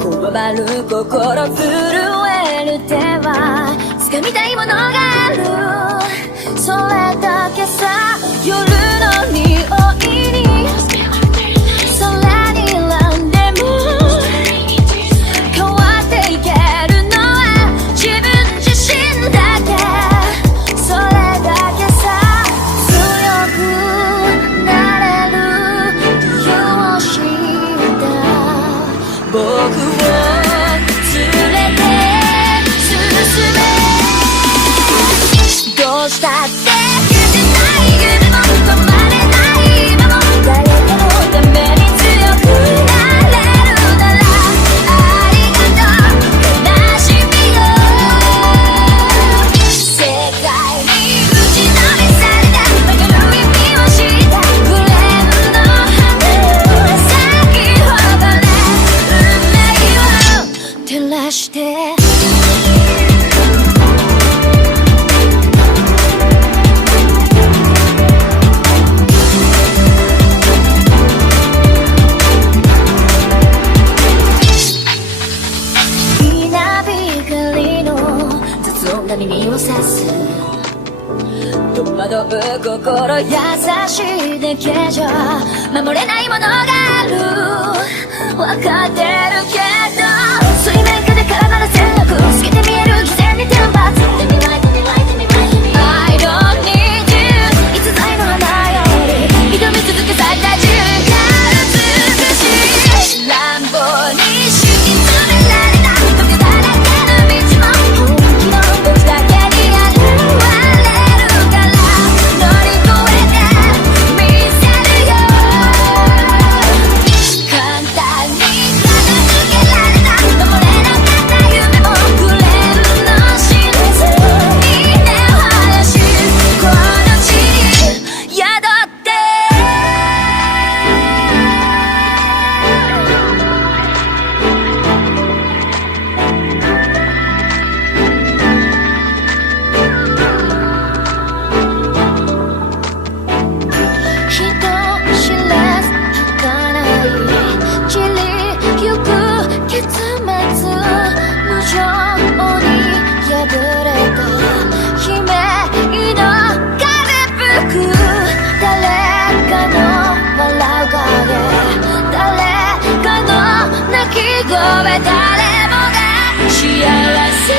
こわばる心震える手は掴みたいものがある、それだけさ。夜の匂いに空に選んでも変わっていけるのは自分自身だけ、それだけさ。強くなれる理由を知った僕を連れて進め、どうしたって消せない夢も止まれない今も誰かのために強くなれるならありがとう悲しみよ。世界に打ちのめされた曲がる意味を知ったフレームの花を咲き誇れ運命を照らして。耳をさす戸惑う心優しいだけじゃ守れないものがある、分かってるけど水面下で絡まる戦略透けて見える偽善に天罰 I don't need you 逸材の花より挑み続け咲いた瞬間美しい乱暴に敷き詰められた時だらけの道も本気の僕だけに現れるから乗り越えてみせるよ。簡単に片付けられた守れなかった夢もフレームの真実に根を生やしこの地に宿って人知れず儚い散りゆく結末無情に破れた悲鳴の風吹く誰かの笑う影誰かの泣き声誰もが幸せを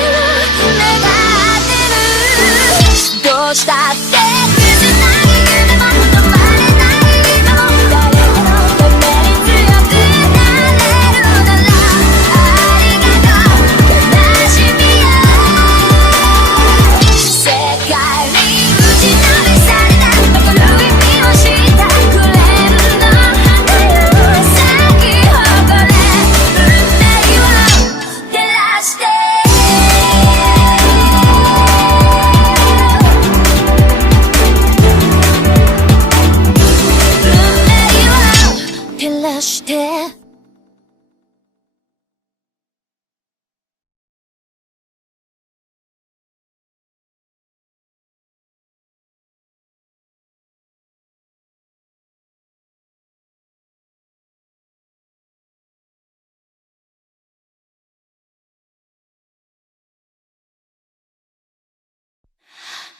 願ってる、どうしたって消せない夢も止まれない今も誰かのために強くなれるならありがとう悲しみよ。世界に打ちのめされた残る意味を知ったフレームの花よ咲き誇れ運命を照らして照らして。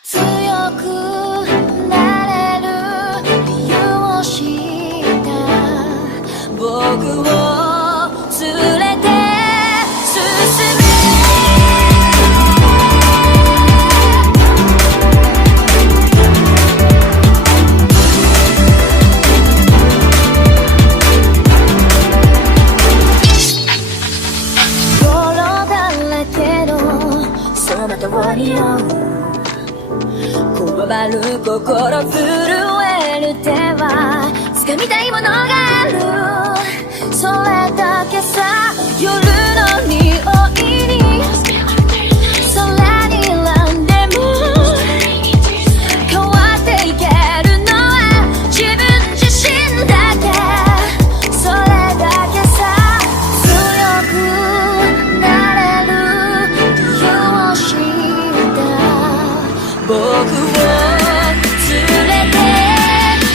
強くなれる理由を知った僕を連れて進め。泥だらけのその通りをこわばる心震える手は掴みたいものがある、それだけさ。夜の匂いに空に選んでも変わっていけるのは自分自身だけ、それだけさ。強くなれる理由を知った僕を連れて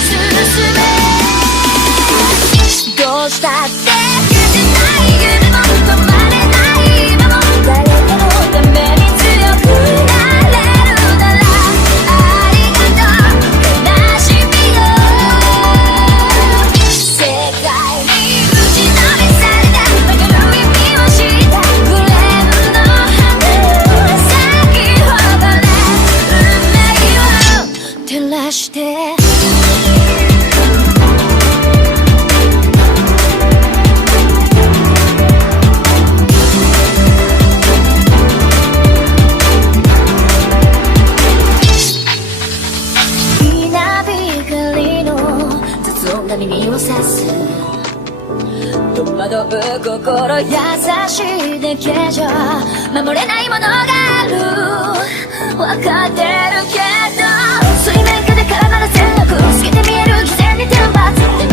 進め、どうしたって消せない夢も戸惑う心優しいだけじゃ守れないものがある分かってるけど水面下で絡まる戦略透けて見える偽善に天罰